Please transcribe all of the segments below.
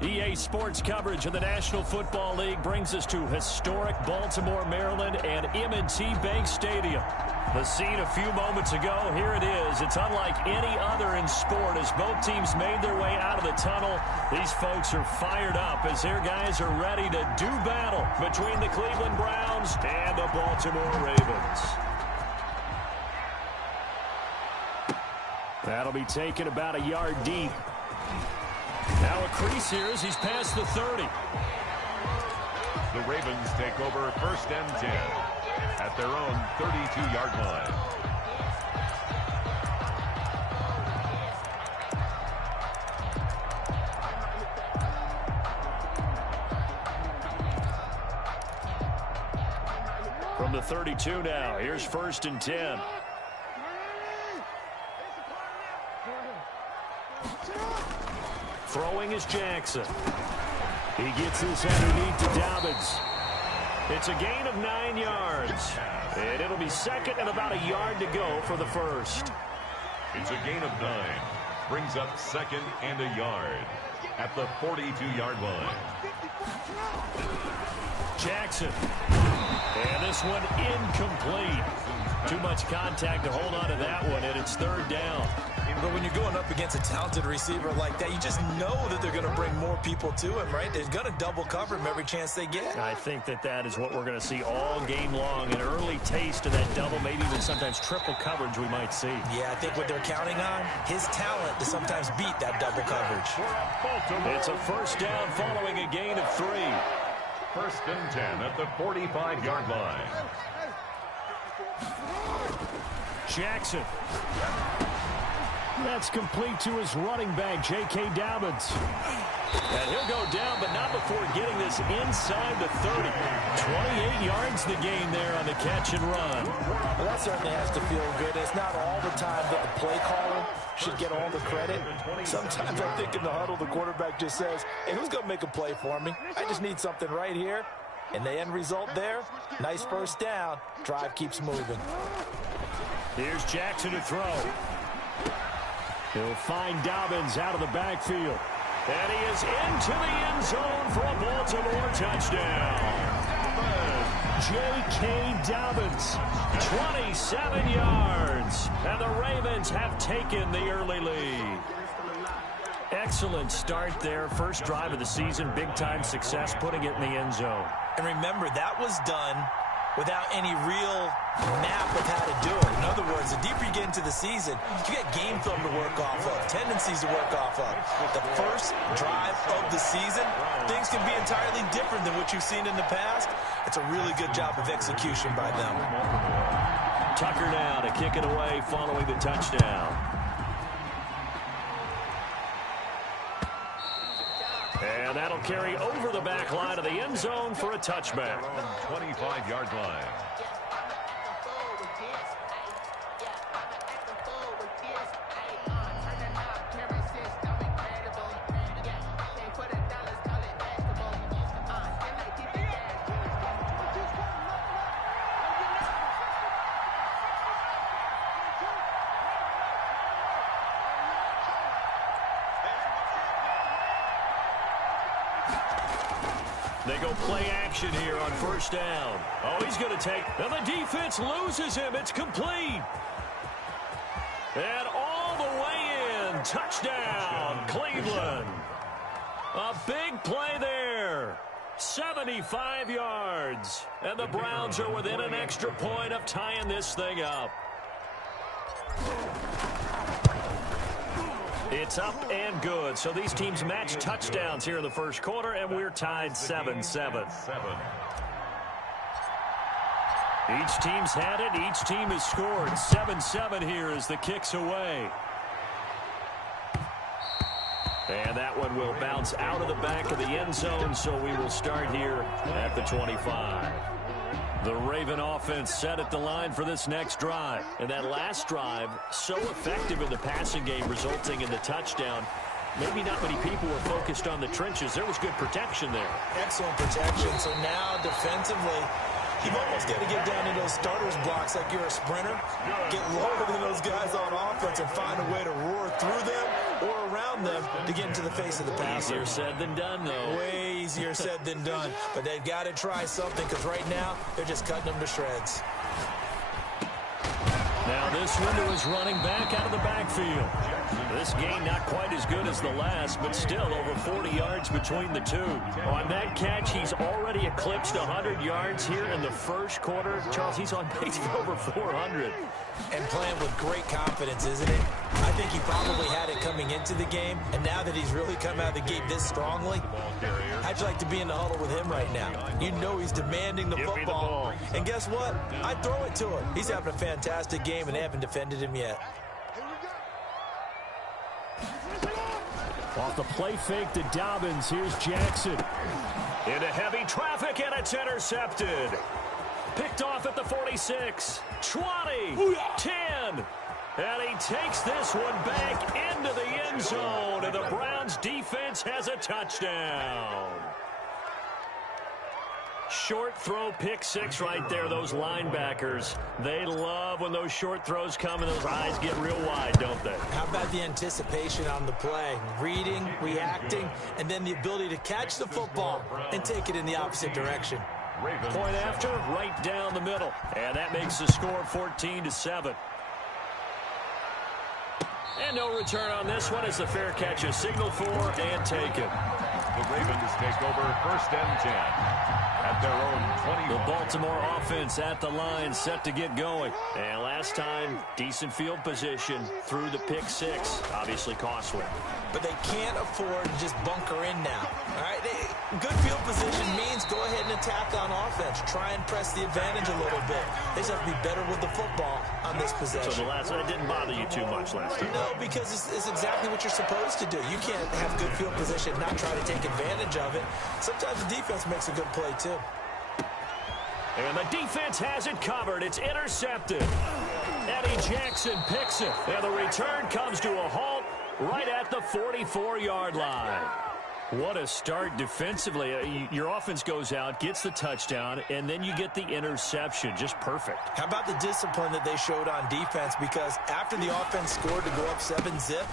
EA Sports coverage of the National Football League brings us to historic Baltimore, Maryland, and M&T Bank Stadium. The scene a few moments ago, here it is. It's unlike any other in sport as both teams made their way out of the tunnel. These folks are fired up as their guys are ready to do battle between the Cleveland Browns and the Baltimore Ravens. That'll be taken about a yard deep. Now a crease here as he's past the 30. The Ravens take over 1st and 10 at their own 32-yard line. From the 32 now, here's 1st and 10. Throwing is Jackson. He gets this underneath to Dobbins. It's a gain of 9 yards. And it'll be 2nd and about a yard to go for the first. It's a gain of 9. Brings up 2nd and a yard at the 42-yard line. Jackson. And this one incomplete. Too much contact to hold on to that one, and it's 3rd down. But when you're going up against a talented receiver like that, you just know that they're going to bring more people to him, right? They're going to double cover him every chance they get. I think that is what we're going to see all game long. An early taste of that double, maybe even sometimes triple coverage we might see. Yeah, I think what they're counting on, his talent to sometimes beat that double coverage. It's a 1st down following a gain of 3. 1st and 10 at the 45-yard line. Jackson. That's complete to his running back, J.K. Dobbins. And he'll go down, but not before getting this inside the 30. 28 yards the gain there on the catch and run. Well, that certainly has to feel good. It's not all the time that the play caller should get all the credit. Sometimes I think in the huddle, the quarterback just says, hey, who's going to make a play for me? I just need something right here. And the end result there, nice 1st down. Drive keeps moving. Here's Jackson to throw. He'll find Dobbins out of the backfield. And he is into the end zone for a Baltimore touchdown. J.K. Dobbins, 27 yards. And the Ravens have taken the early lead. Excellent start there. First drive of the season. Big-time success putting it in the end zone. And remember, that was done without any real map of how to do it. In other words, the deeper you get into the season, you get game film to work off of, tendencies to work off of. The first drive of the season, things can be entirely different than what you've seen in the past. It's a really good job of execution by them. Tucker now to kick it away following the touchdown. And that'll carry over the back line of the end zone for a touchback. 25-yard line. They go play action here on 1st down. Oh, he's going to take, and the defense loses him. It's complete. And all the way in. Touchdown, Cleveland. A big play there. 75 yards. And the Browns are within an extra point of tying this thing up. It's up and good. So these teams match touchdowns here in the first quarter, and we're tied 7-7. Each team's had it. Each team has scored. 7-7 here as the kick's away. And that one will bounce out of the back of the end zone, so we will start here at the 25. The Raven offense set at the line for this next drive. And that last drive, so effective in the passing game, resulting in the touchdown. Maybe not many people were focused on the trenches. There was good protection there. Excellent protection. So now defensively, you've almost got to get down into those starters blocks like you're a sprinter. Get lower than those guys on offense and find a way to roar through them or around them to get into the face of the passer. Easier said than done, though. Way easier said than done. But they've got to try something because right now they're just cutting them to shreds. Now this window is running back out of the backfield. This game not quite as good as the last, but still over 40 yards between the two. On that catch, he's already eclipsed 100 yards here in the first quarter. Charles, he's on pace for over 400. And playing with great confidence, isn't it? I think he probably had it coming into the game, and now that he's really come out of the gate this strongly, how'd you like to be in the huddle with him right now? You know he's demanding the football. And guess what? I throw it to him. He's having a fantastic game, and they haven't defended him yet. Off the play fake to Dobbins, here's Jackson. Into heavy traffic, and it's intercepted. Picked off at the 46, 20, 10. And he takes this one back into the end zone, and the Browns defense has a touchdown. Short throw, pick six right there. Those linebackers, they love when those short throws come and those eyes get real wide, don't they? How about the anticipation on the play? Reading, reacting, and then the ability to catch the football and take it in the opposite direction. Point after, right down the middle. And that makes the score 14-7. And no return on this one as the fair catch is signaled for and taken. The Ravens take over first and 10 at their own 20. The Baltimore offense at the line, set to get going. And last time, decent field position through the pick six. Obviously costly. But they can't afford to just bunker in now. All right, good field position means go ahead and attack on offense. Try and press the advantage a little bit. They just have to be better with the football on this possession. So the last one didn't bother you too much last time? No, because it's exactly what you're supposed to do. You can't have good field position, not try to take advantage of it. Sometimes the defense makes a good play too. And the defense has it covered. It's intercepted. Eddie Jackson picks it. And the return comes to a halt right at the 44-yard line. What a start defensively. Your offense goes out, gets the touchdown, and then you get the interception. Just perfect. How about the discipline that they showed on defense? Because after the offense scored to go up 7-zip,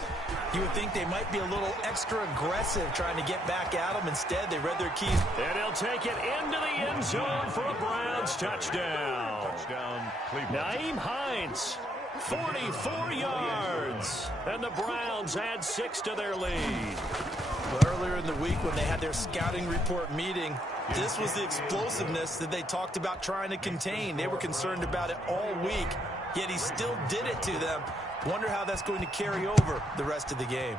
you would think they might be a little extra aggressive trying to get back at them. Instead, they read their keys. And he'll take it into the end zone for a Browns touchdown. Touchdown, Cleveland. Nyheim Hines, 44 yards. And the Browns add 6 to their lead. But earlier in the week when they had their scouting report meeting, this was the explosiveness that they talked about trying to contain. They were concerned about it all week, yet he still did it to them. Wonder how that's going to carry over the rest of the game.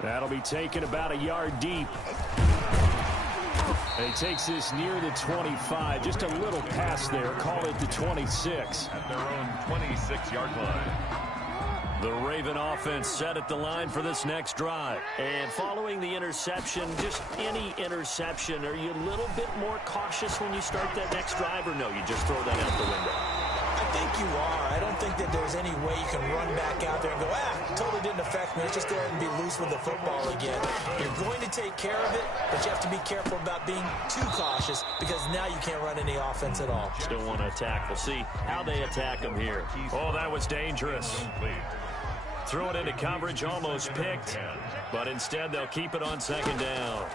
That'll be taken about a yard deep. And he takes this near the 25. Just a little pass there. Call it the 26. At their own 26-yard line. The Raven offense set at the line for this next drive. And following the interception, just any interception, are you a little bit more cautious when you start that next drive, or no, you just throw that out the window? I think you are. I don't think that there's any way you can run back out there and go, totally didn't affect me. Let's just go ahead and be loose with the football again. You're going to take care of it, but you have to be careful about being too cautious because now you can't run any offense at all. Still want to attack. We'll see how they attack them here. Oh, that was dangerous. Threw it into coverage, almost picked, but instead they'll keep it on second down.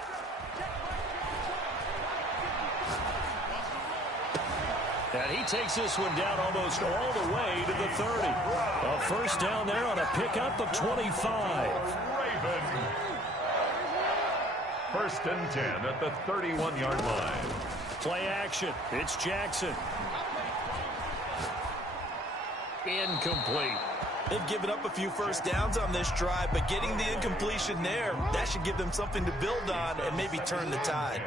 And he takes this one down almost all the way to the 30. A first down there on a pickup of 25. Raven. First and 10 at the 31-yard line. Play action. It's Jackson. Incomplete. They've given up a few first downs on this drive, but getting the incompletion there, that should give them something to build on and maybe turn the tide.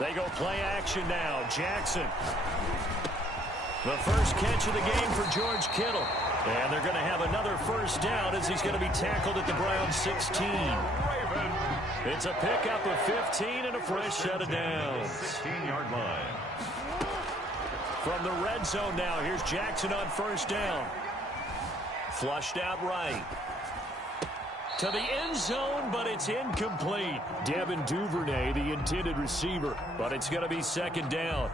They go play action now. Jackson. The first catch of the game for George Kittle. And they're going to have another first down as he's going to be tackled at the Browns 16. It's a pickup of 15 and a fresh set of downs. 16-yard line. From the red zone now, here's Jackson on first down. Flushed out right. To the end zone, but it's incomplete. Devin Duvernay, the intended receiver, but it's going to be second down.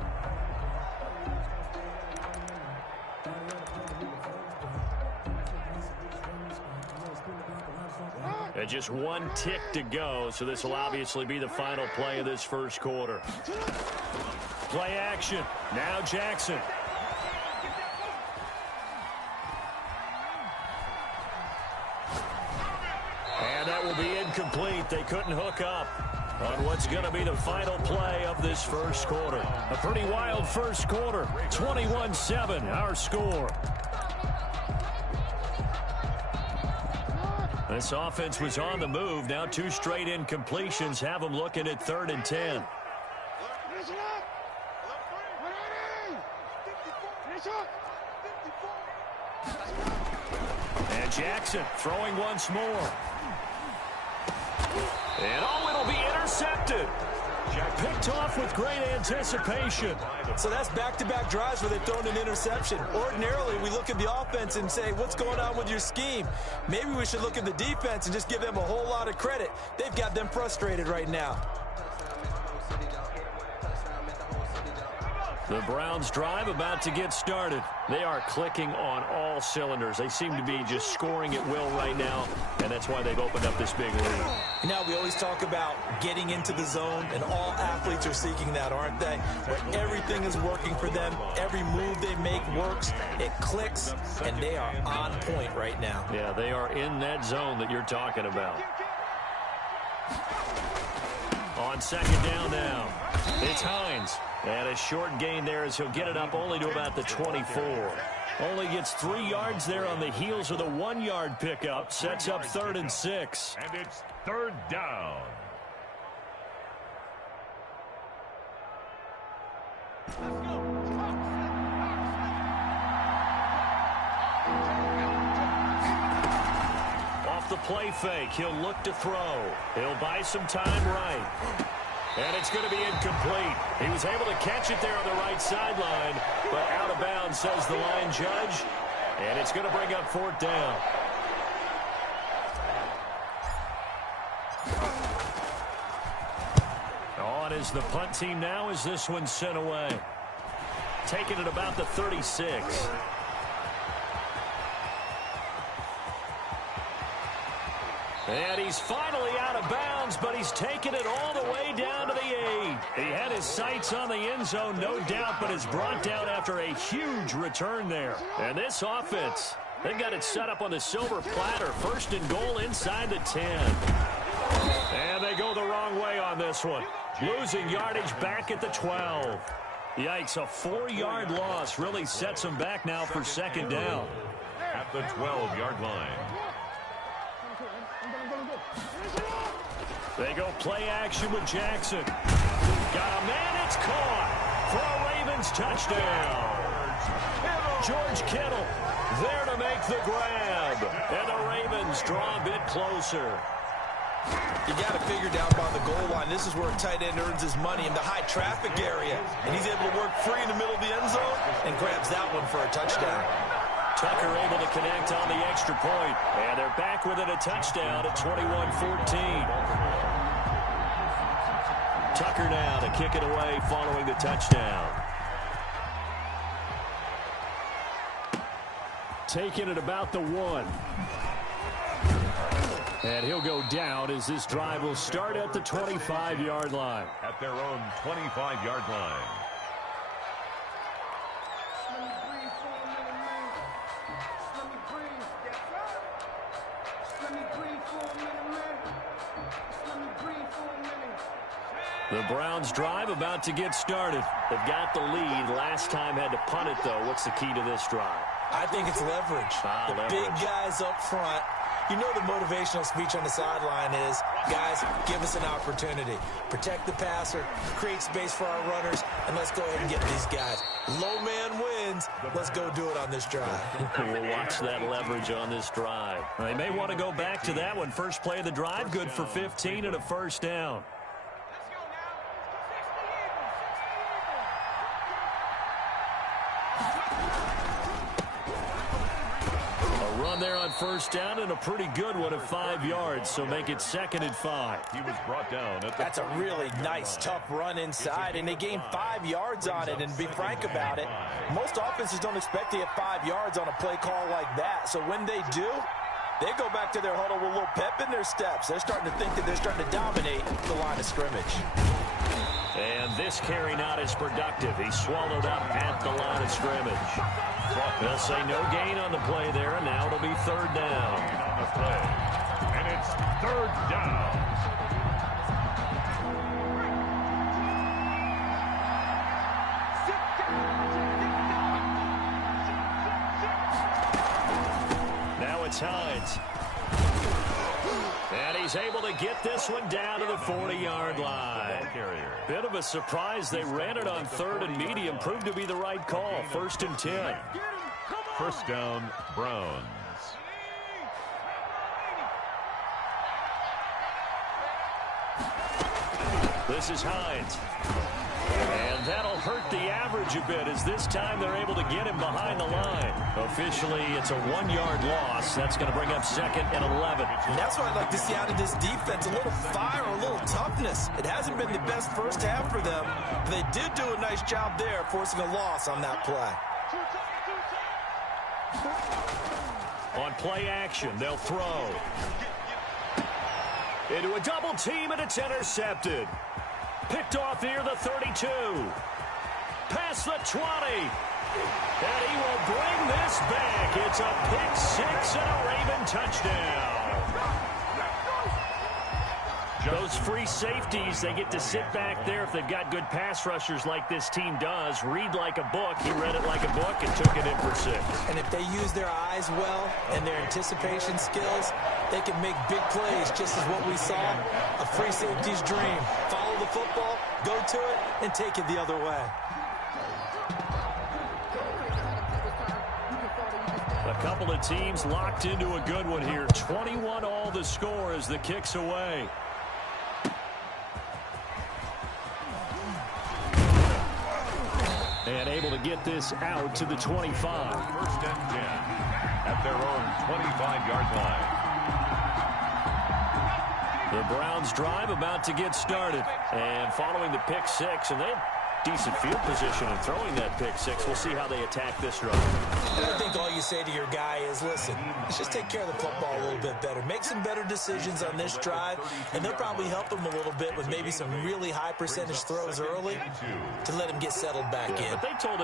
And just one tick to go, so this will obviously be the final play of this first quarter. Play action. Now Jackson. And that will be incomplete. They couldn't hook up on what's going to be the final play of this first quarter. A pretty wild first quarter. 21-7, our score. This offense was on the move. Now 2 straight incompletions have them looking at 3rd and 10. And Jackson throwing once more. And it'll be intercepted. Picked off with great anticipation. So that's back-to-back drives where they've thrown an interception. Ordinarily, we look at the offense and say, what's going on with your scheme? Maybe we should look at the defense and just give them a whole lot of credit. They've got them frustrated right now. The Browns drive about to get started. They are clicking on all cylinders. They seem to be just scoring at will right now, and that's why they've opened up this big lead. Now, we always talk about getting into the zone, and all athletes are seeking that, aren't they? Where everything is working for them. Every move they make works. It clicks, and they are on point right now. Yeah, they are in that zone that you're talking about. On second down now, it's Hines. And a short gain there as he'll get it up only to about the 24. Only gets 3 yards there on the heels of the 1-yard pickup. Sets up 3rd and 6. And it's 3rd down. Off the play fake, he'll look to throw. He'll buy some time right. And it's going to be incomplete. He was able to catch it there on the right sideline, but out of bounds, says the line judge. And it's going to bring up 4th down. On is the punt team now as this one's sent away. Taking it about the 36. And he's finally out of bounds, but he's taken it all the way down to the 8. He had his sights on the end zone, no doubt, but is brought down after a huge return there. And this offense, they've got it set up on the silver platter. 1st and goal inside the 10. And they go the wrong way on this one. Losing yardage back at the 12. Yikes, a 4-yard loss really sets them back now for second down. At the 12-yard line. They go play action with Jackson. Got a man, it's caught for a Ravens touchdown. George Kittle there to make the grab. And the Ravens draw a bit closer. You got to figure down by the goal line. This is where a tight end earns his money in the high traffic area. And he's able to work free in the middle of the end zone and grabs that one for a touchdown. Tucker able to connect on the extra point. And they're back within a touchdown at 21-14. Tucker now to kick it away following the touchdown. Taking it about the 1. And he'll go down as this drive will start at the 25-yard line. At their own 25-yard line. The Browns drive about to get started. They've got the lead. Last time had to punt it, though. What's the key to this drive? I think it's leverage. The big guys up front. You know the motivational speech on the sideline is, guys, give us an opportunity. Protect the passer, create space for our runners, and let's go ahead and get these guys. Low man wins. Let's go do it on this drive. We'll watch that leverage on this drive. They may want to go back to that one. First play of the drive, good for 15 and a 1st down. run there on first down, and a pretty good one of 5 yards, so make it 2nd and 5. He was brought down at the That's a really nice, tough run inside, and they gained 5 yards on it. And to be frank about it, most offenses don't expect to get 5 yards on a play call like that. So when they do, they go back to their huddle with a little pep in their steps. They're starting to think that they're starting to dominate the line of scrimmage. And this carry not as productive. He's swallowed up at the line of scrimmage. They'll say no gain on the play there, and now it'll be 3rd down. On the play. And it's 3rd down. Now it's Hines. And he's able to get this one down to the 40-yard line. Bit of a surprise. They ran it on 3rd and medium. Proved to be the right call. 1st and 10. 1st down, Browns. This is Hines. And that'll hurt the average a bit, as this time they're able to get him behind the line. Officially, it's a 1-yard loss. That's going to bring up 2nd and 11. And that's what I'd like to see out of this defense, a little fire, a little toughness. It hasn't been the best first half for them, but they did do a nice job there, forcing a loss on that play. On play action, they'll throw. Into a double team, and it's intercepted. Picked off near the 32. Past the 20. And he will bring this back. It's a pick 6 and a Raven touchdown. Those free safeties, they get to sit back there if they've got good pass rushers like this team does. Read like a book. He read it like a book and took it in for 6. And if they use their eyes well and their anticipation skills, they can make big plays, just as what we saw. A free safety's dream. Follow the football, go to it, and take it the other way. A couple of teams locked into a good one here. 21 all the score as the kick's away. And able to get this out to the 25. 1st and 10 at their own 25-yard line. The Browns drive about to get started. And following the pick 6, and they have decent field position in throwing that pick 6. We'll see how they attack this drive. I think all you say to your guy is, listen, let's just take care of the football a little bit better. Make some better decisions on this drive, and they'll probably help him a little bit with maybe some really high percentage throws early to let him get settled back in. But they told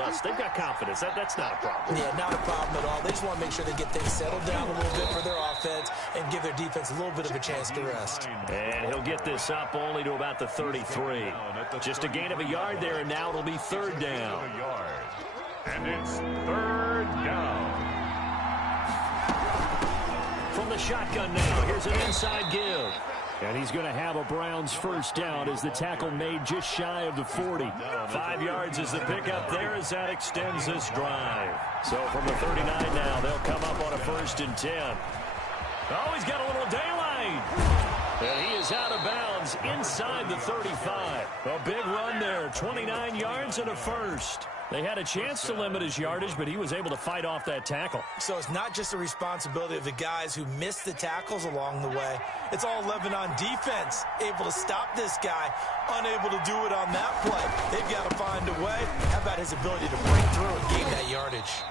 us they've got confidence. That's not a problem. Yeah, not a problem at all. They just want to make sure they get things settled down a little bit for their offense and give their defense a little bit of a chance to rest. And he'll get this up only to about the 33. Just a gain of a yard there, and now it'll be 3rd down. And it's 3rd down. From the shotgun now, here's an inside give. And he's going to have a Browns 1st down as the tackle made just shy of the 40. 5 yards is the pickup there as that extends this drive. So from the 39 now, they'll come up on a 1st and 10. Oh, he's got a little daylight. And he is out of bounds inside the 35. A big run there, 29 yards and a 1st. They had a chance to limit his yardage, but he was able to fight off that tackle. So it's not just the responsibility of the guys who missed the tackles along the way. It's all 11 on defense, able to stop this guy, unable to do it on that play. They've got to find a way. How about his ability to break through and gain that yardage?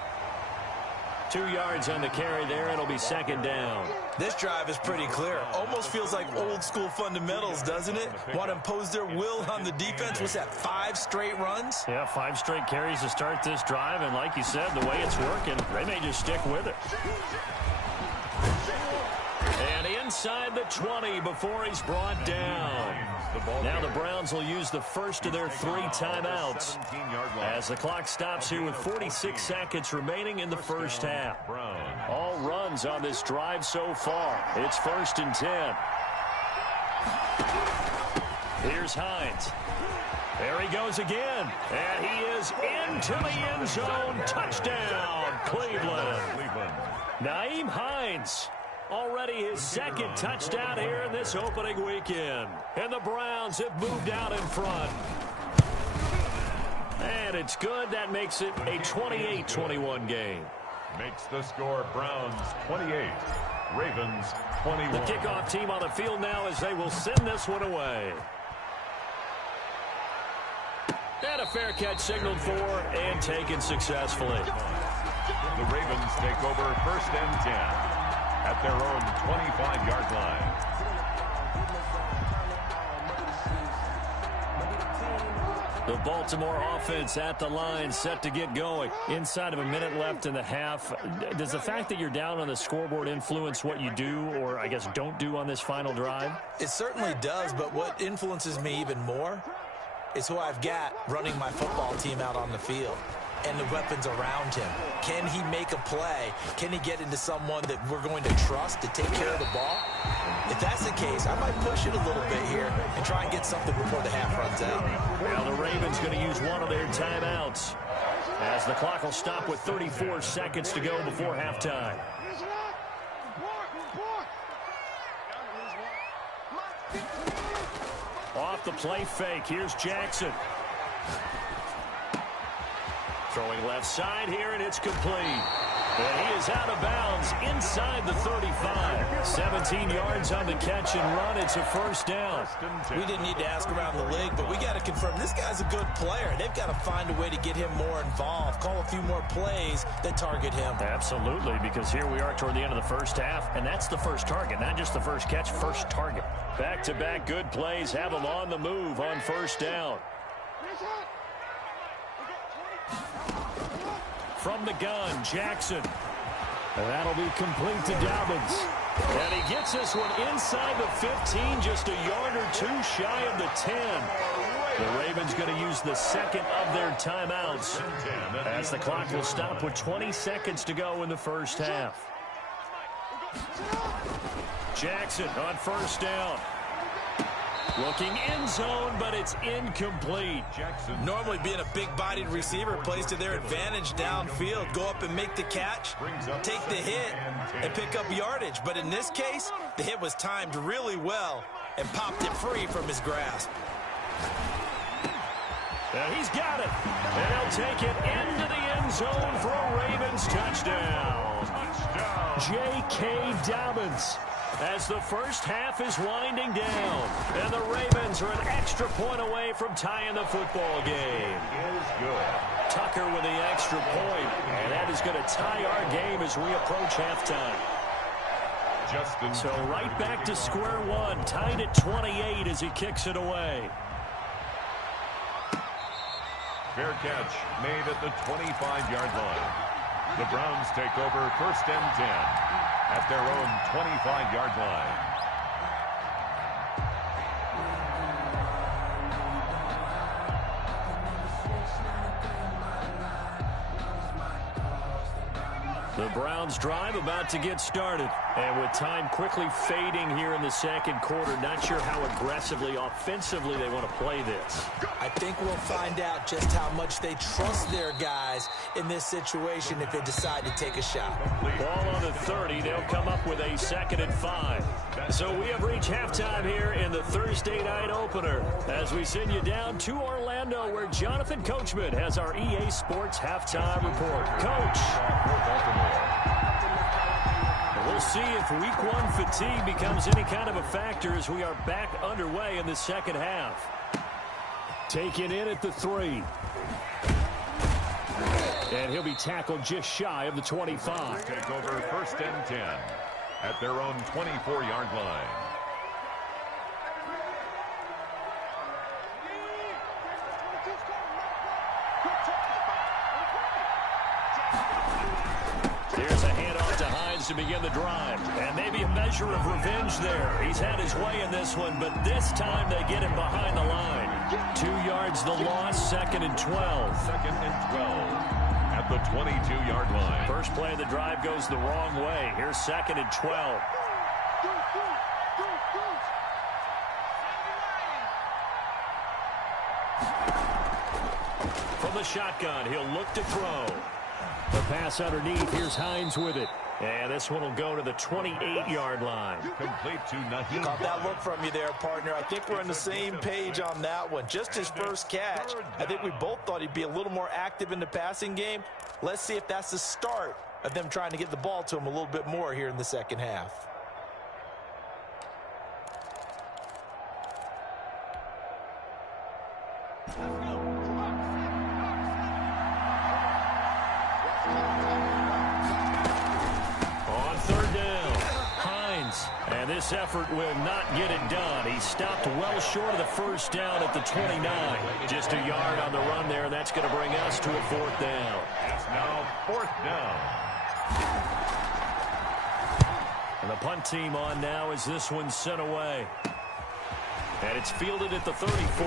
2 yards on the carry there. It'll be 2nd down. This drive is pretty clear. Almost feels like old school fundamentals, doesn't it? Want to impose their will on the defense. What's that, 5 straight runs? Yeah, 5 straight carries to start this drive. And like you said, the way it's working, they may just stick with it. And inside the 20 before he's brought down. Now the Browns will use the first of their 3 timeouts as the clock stops here with 46 seconds remaining in the first half. All runs on this drive so far. It's 1st and 10. Here's Hines. There he goes again. And he is into the end zone. Touchdown, Cleveland. Nyheim Hines. Already his 2nd touchdown here in this opening weekend. And the Browns have moved out in front. And it's good. That makes it a 28-21 game. Makes the score Browns 28, Ravens 21. The kickoff team on the field now as they will send this one away. And a fair catch signaled for and taken successfully. The Ravens take over 1st and 10 at their own 25-yard line. The Baltimore offense at the line, set to get going. Inside of a minute left in the half. Does the fact that you're down on the scoreboard influence what you do, or I guess don't do on this final drive? It certainly does, but what influences me even more is who I've got running my football team out on the field and the weapons around him. Can he make a play? Can he get into someone that we're going to trust to take care of the ball? If that's the case, I might push it a little bit here and try and get something before the half runs out. Well, the Ravens going to use one of their timeouts as the clock will stop with 34 seconds to go before halftime. Off the play fake, here's Jackson. Throwing left side here, and it's complete. And he is out of bounds inside the 35. 17 yards on the catch and run. It's a first down. We didn't need to ask around the league, but we got to confirm this guy's a good player. They've got to find a way to get him more involved, call a few more plays that target him. Absolutely, because here we are toward the end of the first half, and that's the first target, not just the first catch, first target. Back-to-back good plays have them on the move on first down. From the gun, Jackson. And that'll be complete to Dobbins. And he gets this one inside the 15, just a yard or two shy of the 10. The Ravens going to use the second of their timeouts as the clock will stop with 20 seconds to go in the first half. Jackson on first down. Looking end zone, but it's incomplete. Jackson. Normally being a big-bodied receiver plays to their advantage downfield. Go up and make the catch, take the hit, and pick up yardage. But in this case, the hit was timed really well and popped it free from his grasp. And he's got it. And he'll take it into the end zone for a Ravens touchdown. J.K. Dobbins. As the first half is winding down. And the Ravens are an extra point away from tying the football game. Is good. Tucker with the extra point. And that is going to tie our game as we approach halftime. Justin. So right back to square one. Tied at 28 as he kicks it away. Fair catch made at the 25-yard line. The Browns take over 1st and 10 at their own 25-yard line. The Browns drive about to get started. And with time quickly fading here in the second quarter, not sure how aggressively, offensively they want to play this. I think we'll find out just how much they trust their guys in this situation if they decide to take a shot. Ball on the 30. They'll come up with a 2nd and 5. So we have reached halftime here in the Thursday night opener as we send you down to Orlando where Jonathan Coachman has our EA Sports halftime report. Coach. We'll see if week one fatigue becomes any kind of a factor as we are back underway in the second half. Taken in at the 3. And he'll be tackled just shy of the 25. Take over 1st and 10 at their own 24-yard line. Here's a handoff to Hines to begin the drive. And maybe a measure of revenge there. He's had his way in this one, but this time they get him behind the line. 2 yards the loss, 2nd and 12. 2nd and 12 at the 22-yard line. First play of the drive goes the wrong way. Here's 2nd and 12. From the shotgun, he'll look to throw. The pass underneath. Here's Hines with it. And this one will go to the 28-yard line. Complete to Naheem. Caught that look from you there, partner. I think we're on the same page on that one. Just his first catch. I think we both thought he'd be a little more active in the passing game. Let's see if that's the start of them trying to get the ball to him a little bit more here in the second half. And this effort will not get it done. He stopped well short of the first down at the 29. Just a yard on the run there. That's going to bring us to a fourth down. It's now fourth down. And the punt team on now as this one's sent away. And it's fielded at the 34.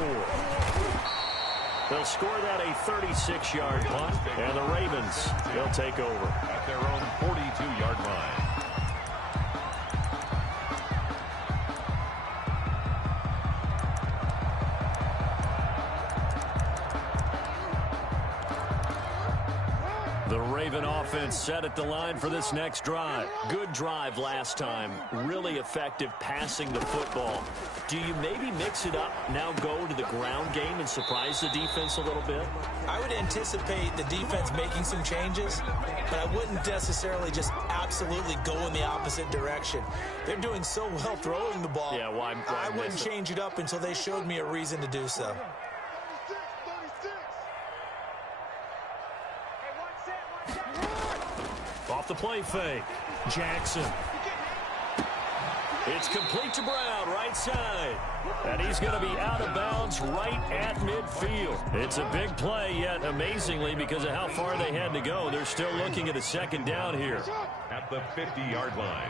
They'll score that a 36-yard punt. And the Ravens, they'll take over at their own 42-yard line. The Raven offense set at the line for this next drive. Good drive last time. Really effective passing the football. Do you maybe mix it up, now go to the ground game and surprise the defense a little bit? I would anticipate the defense making some changes, but I wouldn't necessarily just absolutely go in the opposite direction. They're doing so well throwing the ball. Yeah, why I wouldn't change it up until they showed me a reason to do so. Off the play fake. Jackson. It's complete to Brown, right side. And he's going to be out of bounds right at midfield. It's a big play, yet amazingly, because of how far they had to go, they're still looking at a second down here. At the 50-yard line.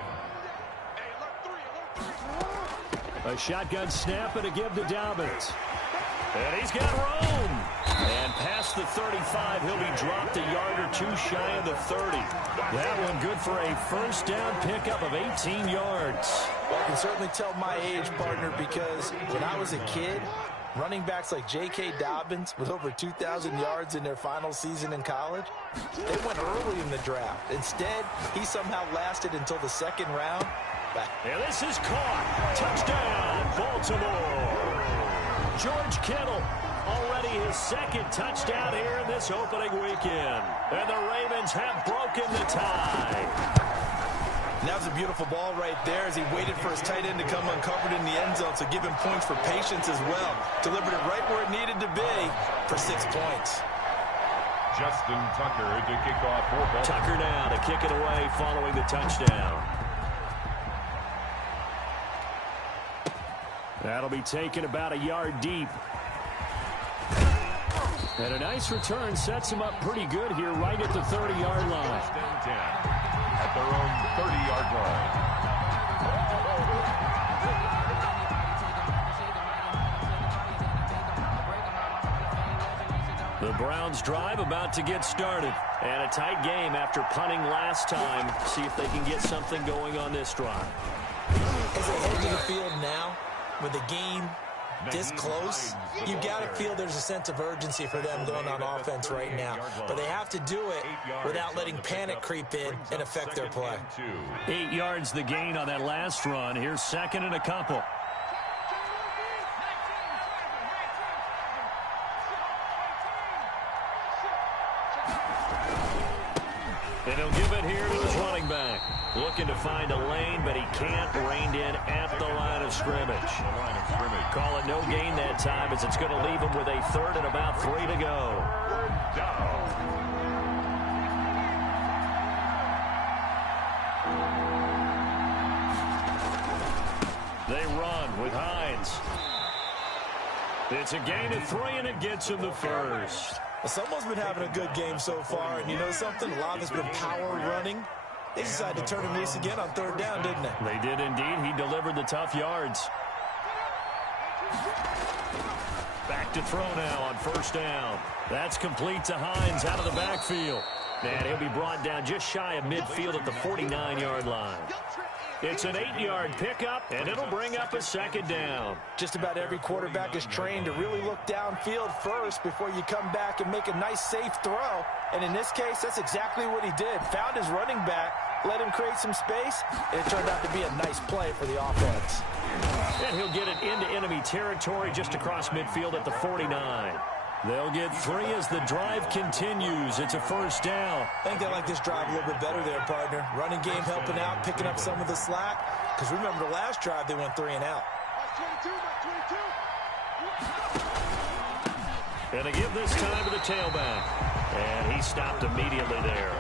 A shotgun snap and a give to Dobbins. And he's got room. And past the 35, he'll be dropped a yard or two shy of the 30. That one good for a first down pickup of 18 yards. Well, I can certainly tell my age, partner, because when I was a kid, running backs like J.K. Dobbins with over 2,000 yards in their final season in college, they went early in the draft. Instead, he somehow lasted until the second round. And this is caught. Touchdown, Baltimore. George Kittle, already his second touchdown here in this opening weekend. And the Ravens have broken the tie. That was a beautiful ball right there as he waited for his tight end to come uncovered in the end zone, so give him points for patience as well. Delivered it right where it needed to be for 6 points. Justin Tucker to kick off for Baltimore. Tucker now to kick it away following the touchdown. That'll be taken about a yard deep. And a nice return sets him up pretty good here right at the 30-yard line. First and 10 at their own 30-yard line. The Browns drive about to get started. And a tight game after punting last time. See if they can get something going on this drive. As they head to the field now, with the game this close, you got to feel there's a sense of urgency for them going on offense right now. But they have to do it without letting panic creep in and affect their play. 8 yards the gain on that last run. Here's second and a couple. And he'll give it here to his running back. Looking to find a lane, but he can't. Reined in at the line of scrimmage. Call it no gain that time, as it's going to leave him with a third and about 3 to go. They run with Hines. It's a gain of 3, and it gets him the first. Well, someone's been having a good game so far, and you know something? A lot has been power running. They decided to turn him loose again on third down, didn't they? They did indeed. He delivered the tough yards. Back to throw now on first down. That's complete to Hines out of the backfield. And he'll be brought down just shy of midfield at the 49-yard line. It's an 8-yard pickup, and it'll bring up a second down. Just about every quarterback is trained to really look downfield first before you come back and make a nice, safe throw. And in this case, that's exactly what he did. Found his running back, let him create some space, and it turned out to be a nice play for the offense. And he'll get it into enemy territory just across midfield at the 49. They'll get 3 as the drive continues. It's a first down. I think they like this drive a little bit better there, partner. Running game helping out, picking up some of the slack. Because remember, the last drive, they went 3 and out. And they give this time to the tailback. And he stopped immediately there.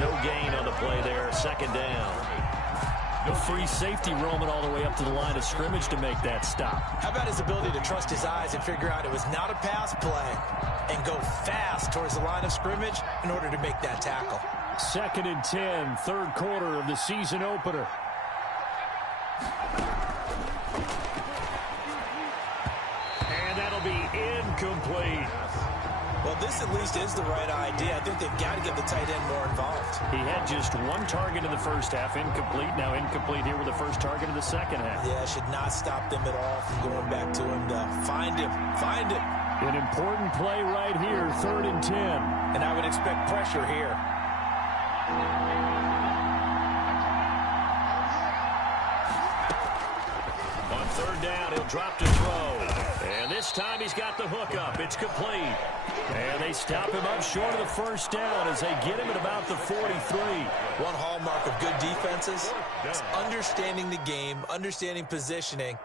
No gain on the play there. Second down. A free safety roaming all the way up to the line of scrimmage to make that stop. How about his ability to trust his eyes and figure out it was not a pass play and go fast towards the line of scrimmage in order to make that tackle. 2nd and 10, third quarter of the season opener. And that'll be incomplete. Well, this at least is the right idea. I think they've got to get the tight end more involved. He had just 1 target in the first half, incomplete. Now incomplete here with the first target of the second half. Yeah, should not stop them at all from going back to him to find him. Find him. An important play right here, 3rd and 10. And I would expect pressure here. On 3rd down, he'll drop to throw. And this time he's got the hook up. It's complete. And they stop him up short of the first down as they get him at about the 43. One hallmark of good defenses is understanding the game, understanding positioning,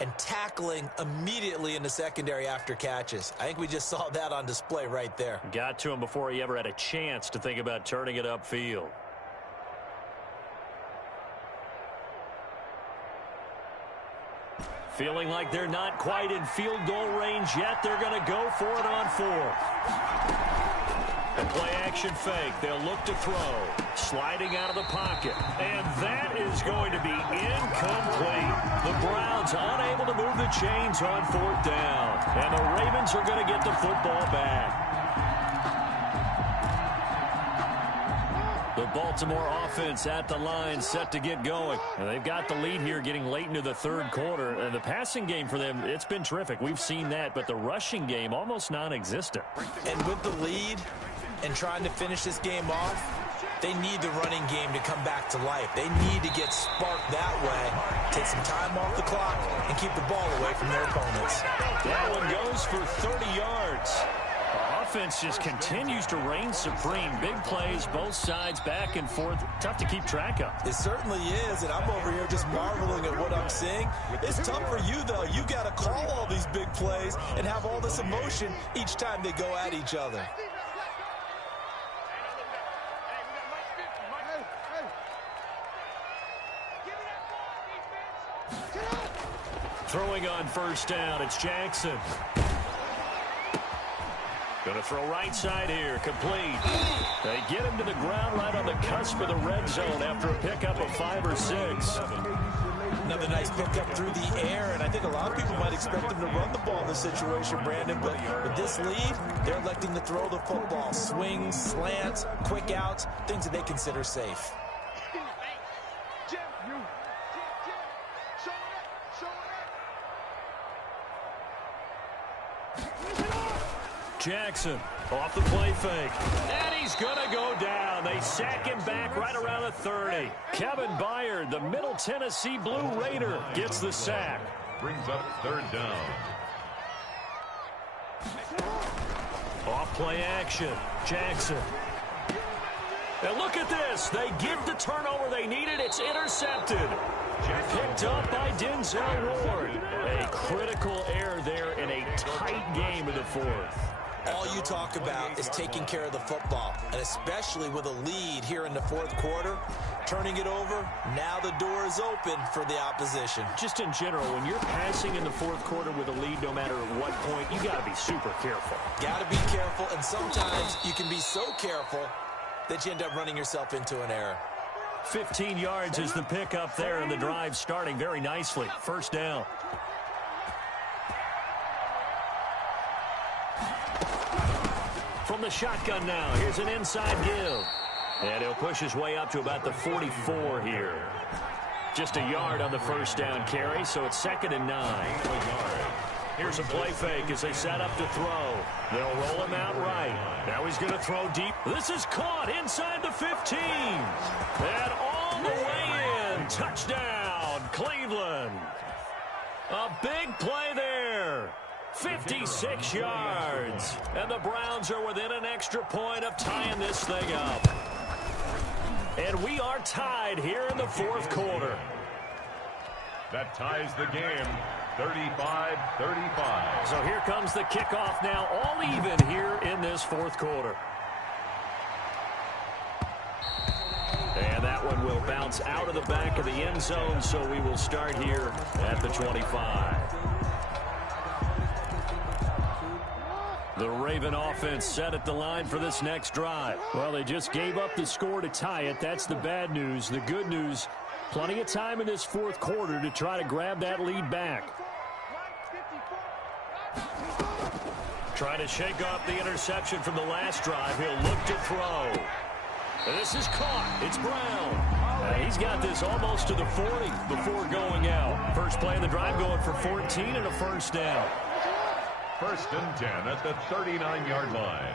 and tackling immediately in the secondary after catches. I think we just saw that on display right there. Got to him before he ever had a chance to think about turning it upfield. Feeling like they're not quite in field goal range yet. They're going to go for it on 4th. A play action fake. They'll look to throw. Sliding out of the pocket. And that is going to be incomplete. The Browns unable to move the chains on 4th down. And the Ravens are going to get the football back. The Baltimore offense at the line set to get going. And they've got the lead here getting late into the 3rd quarter. And the passing game for them, it's been terrific. We've seen that. But the rushing game, almost non-existent. And with the lead and trying to finish this game off, they need the running game to come back to life. They need to get sparked that way, take some time off the clock, and keep the ball away from their opponents. That one goes for 30 yards. The offense just continues to reign supreme. Big plays, both sides, back and forth. Tough to keep track of. It certainly is, and I'm over here just marveling at what I'm seeing. It's tough for you, though. You got to call all these big plays and have all this emotion each time they go at each other. Throwing on 1st down, it's Jackson. Going to throw right side here, complete. They get him to the ground right on the cusp of the red zone after a pickup of 5 or 6. Another nice pickup through the air, and I think a lot of people might expect them to run the ball in this situation, Brandon, but with this lead, they're electing to throw the football. Swings, slants, quick outs, things that they consider safe. Jackson off the play fake. And he's going to go down. They sack him back right around the 30. Kevin Byard, the Middle Tennessee Blue Raider, gets the sack. Brings up 3rd down. Off play action. Jackson. And look at this. They get the turnover they needed. It's intercepted. Picked up by Denzel Ward. A critical error there in a tight game in the 4th. All you talk about is taking care of the football, and especially with a lead here in the 4th quarter, turning it over, now the door is open for the opposition. Just in general, when you're passing in the 4th quarter with a lead, no matter at what point, you got to be super careful. Got to be careful, and sometimes you can be so careful that you end up running yourself into an error. 15 yards is the pickup there, and the drive starting very nicely. 1st down. From the shotgun now, here's an inside give. And he'll push his way up to about the 44 here. Just a yard on the 1st down carry, so it's 2nd and 9. Here's a play fake as they set up to throw. They'll roll him out right. Now he's going to throw deep. This is caught inside the 15. And all the way in. Touchdown, Cleveland. A big play there. 56 yards. And the Browns are within an extra point of tying this thing up. And we are tied here in the fourth quarter. That ties the game, 35-35. So here comes the kickoff now, all even here in this fourth quarter. And that one will bounce out of the back of the end zone, so we will start here at the 25. The Raven offense set at the line for this next drive. Well, they just gave up the score to tie it. That's the bad news. The good news, plenty of time in this fourth quarter to try to grab that lead back. Trying to shake off the interception from the last drive. He'll look to throw. And this is caught. It's Brown. He's got this almost to the 40 before going out. First play of the drive going for 14 and a first down. First and 10 at the 39-yard line.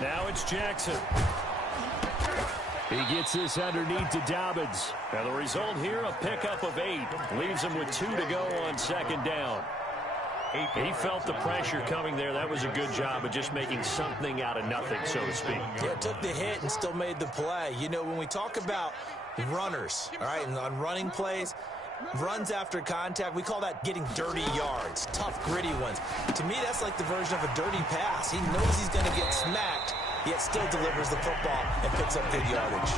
Now it's Jackson. He gets this underneath to Dobbins. And the result here, a pickup of 8. Leaves him with 2 to go on second down. He felt the pressure coming there. That was a good job of just making something out of nothing, so to speak. Yeah, took the hit and still made the play. You know, when we talk about runners, all right, and on running plays, runs after contact, we call that getting dirty yards, tough, gritty ones. To me, that's like the version of a dirty pass. He knows he's going to get smacked, yet still delivers the football and picks up good yardage.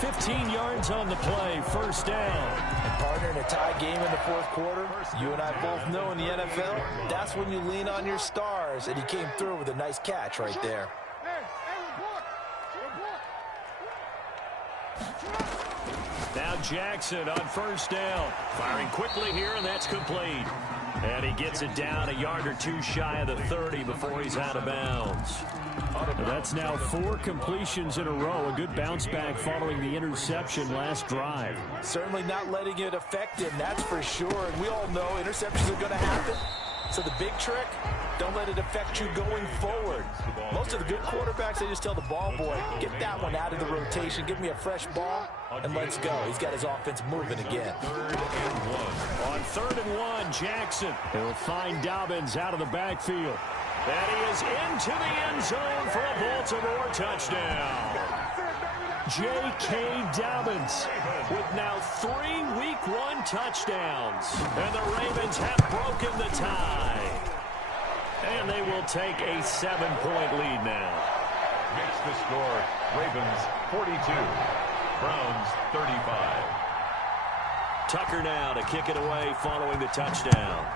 15 yards on the play, first down. And partner, in a tie game in the fourth quarter, you and I both know in the NFL, that's when you lean on your stars, and he came through with a nice catch right there. Now Jackson on first down. Firing quickly here, and that's complete. And he gets it down a yard or two shy of the 30 before he's out of bounds. That's now 4 completions in a row. A good bounce back following the interception last drive. Certainly not letting it affect him, that's for sure. And we all know interceptions are going to happen. So the big trick, don't let it affect you going forward. Most of the good quarterbacks, they just tell the ball boy, get that one out of the rotation, give me a fresh ball, and let's go. He's got his offense moving again. On 3rd and 1, Jackson. He'll find Dobbins out of the backfield. And he is into the end zone for a Baltimore touchdown. J.K. Dobbins with now 3 Week 1 touchdowns. And the Ravens have broken the tie. And they will take a 7-point lead now. Makes the score, Ravens 42, Browns 35. Tucker now to kick it away following the touchdown.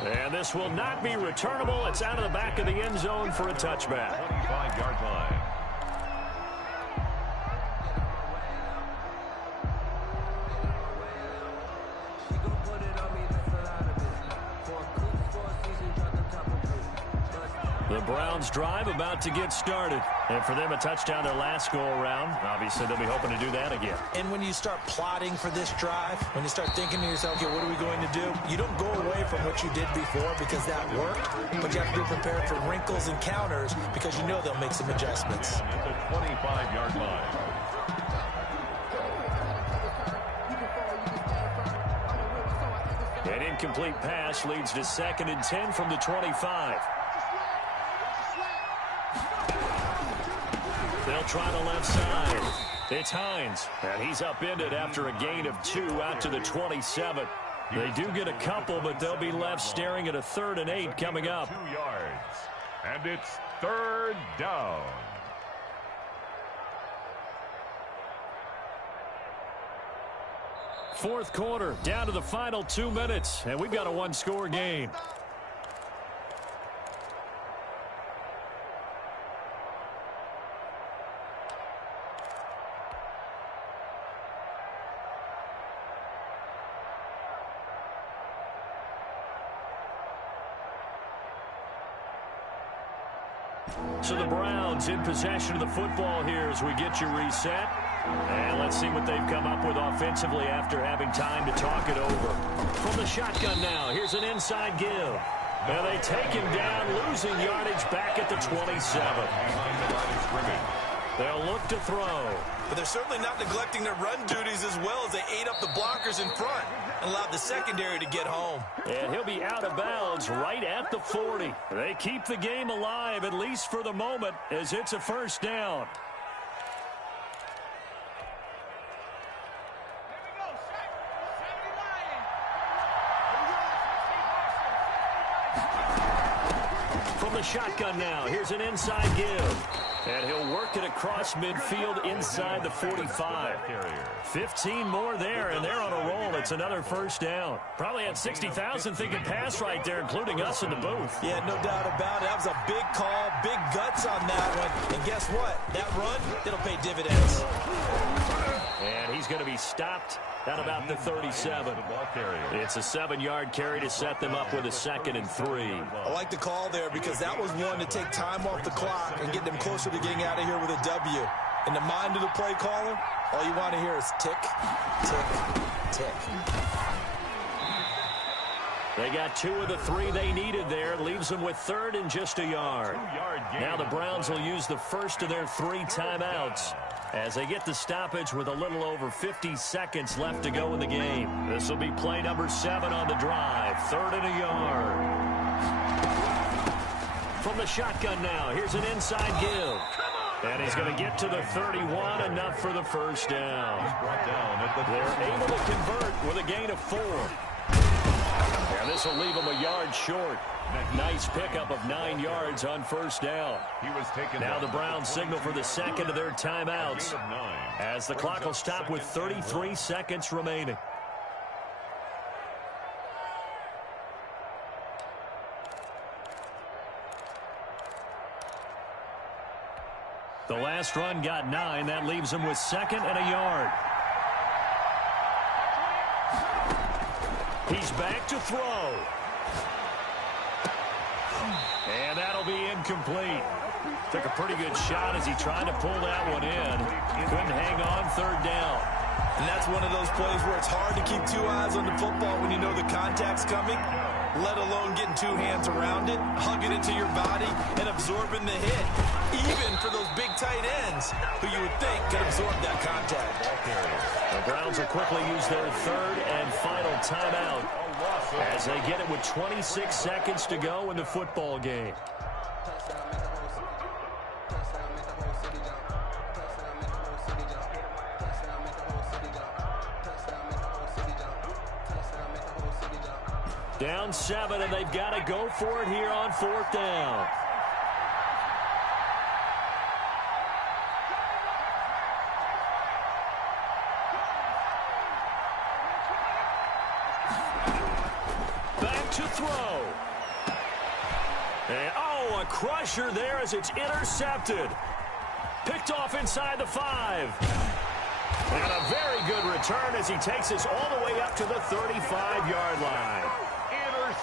And this will not be returnable. It's out of the back of the end zone for a touchback. 25-yard line. The Browns drive about to get started. And for them, a touchdown their last go-around. Obviously, they'll be hoping to do that again. And when you start plotting for this drive, when you start thinking to yourself, okay, what are we going to do? You don't go away from what you did before because that worked, but you have to be prepared for wrinkles and counters because you know they'll make some adjustments. At the 25-yard line. An incomplete pass leads to 2nd and 10 from the 25. They'll try the left side. It's Hines, and he's upended after a gain of 2 out to the 27. They do get a couple, but they'll be left staring at a 3rd and 8 coming up. 2 yards, and it's 3rd down. Fourth quarter, down to the final 2 minutes, and we've got a 1-score game. So the Browns in possession of the football here as we get you reset. And let's see what they've come up with offensively after having time to talk it over. From the shotgun now, here's an inside give. And they take him down, losing yardage back at the 27. Behind the line of scrimmage. They'll look to throw. But they're certainly not neglecting their run duties as well as they ate up the blockers in front and allowed the secondary to get home. And he'll be out of bounds right at the 40. They keep the game alive, at least for the moment, as it's a first down. From the shotgun now, here's an inside give. And he'll work it across midfield inside the 45. 15 more there, and they're on a roll. It's another first down. Probably had 60,000 thinking pass right there, including us in the booth. Yeah, no doubt about it. That was a big call, big guts on that one. And guess what? That run, it'll pay dividends. And he's going to be stopped at about the 37. It's a 7-yard carry to set them up with a 2nd and 3. I like the call there because that was one to take time off the clock and get them closer to getting out of here with a W. In the mind of the play caller, all you want to hear is tick, tick, tick. They got 2 of the 3 they needed there. Leaves them with 3rd and just a yard. Now the Browns will use the first of their 3 timeouts as they get the stoppage with a little over 50 seconds left to go in the game. This will be play number 7 on the drive. 3rd and a yard. From the shotgun now, here's an inside give. And he's going to get to the 31, enough for the first down. They're able to convert with a gain of 4. And this will leave them a yard short. Nice pickup of 9 yards on first down. Now the Browns signal for the 2nd of their timeouts as the clock will stop with 33 seconds remaining. The last run got 9. That leaves them with 2nd and a yard. He's back to throw. And that'll be incomplete. Took a pretty good shot as he tried to pull that one in. Couldn't hang on, 3rd down. And that's one of those plays where it's hard to keep 2 eyes on the football when you know the contact's coming, let alone getting 2 hands around it, hugging it to your body, and absorbing the hit. Even for those big tight ends who you would think could absorb that contact. The Browns will quickly use their 3rd and final timeout as they get it with 26 seconds to go in the football game. Down 7, and they've got to go for it here on 4th down. Back to throw. And, oh, a crusher there as it's intercepted. Picked off inside the 5. And a very good return as he takes us all the way up to the 35-yard line.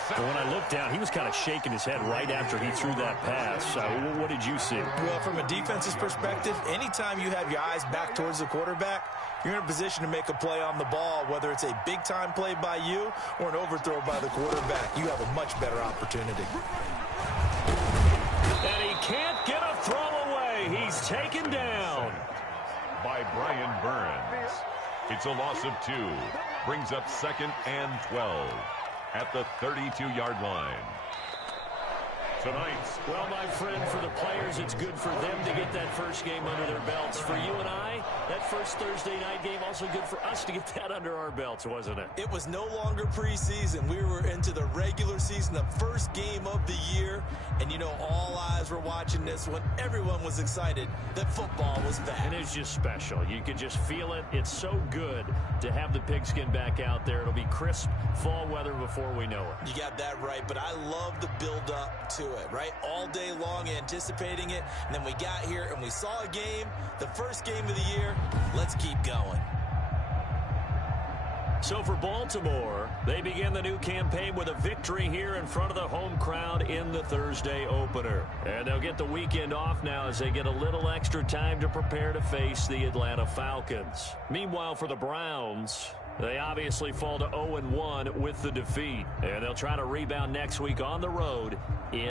But when I looked down, he was kind of shaking his head right after he threw that pass. What did you see? Well, from a defense's perspective, anytime you have your eyes back towards the quarterback, you're in a position to make a play on the ball, whether it's a big-time play by you or an overthrow by the quarterback. You have a much better opportunity. And he can't get a throw away. He's taken down by Brian Burns. It's a loss of 2. Brings up 2nd and 12 at the 32-yard line. Tonight, well, my friend, for the players, it's good for them to get that first game under their belts. For you and I, that first Thursday night game, also good for us to get that under our belts, wasn't it? It was no longer preseason. We were into the regular season, the first game of the year. And, you know, all eyes were watching this when everyone was excited that football was back. And it's just special. You could just feel it. It's so good to have the pigskin back out there. It'll be crisp fall weather before we know it. You got that right, but I love the build-up to it, right? All day long anticipating it, and then we got here and we saw a game, the first game of the year. Let's keep going. So for Baltimore, they begin the new campaign with a victory here in front of the home crowd in the Thursday opener. And they'll get the weekend off now as they get a little extra time to prepare to face the Atlanta Falcons. Meanwhile, for the Browns, they obviously fall to 0-1 with the defeat. And they'll try to rebound next week on the road in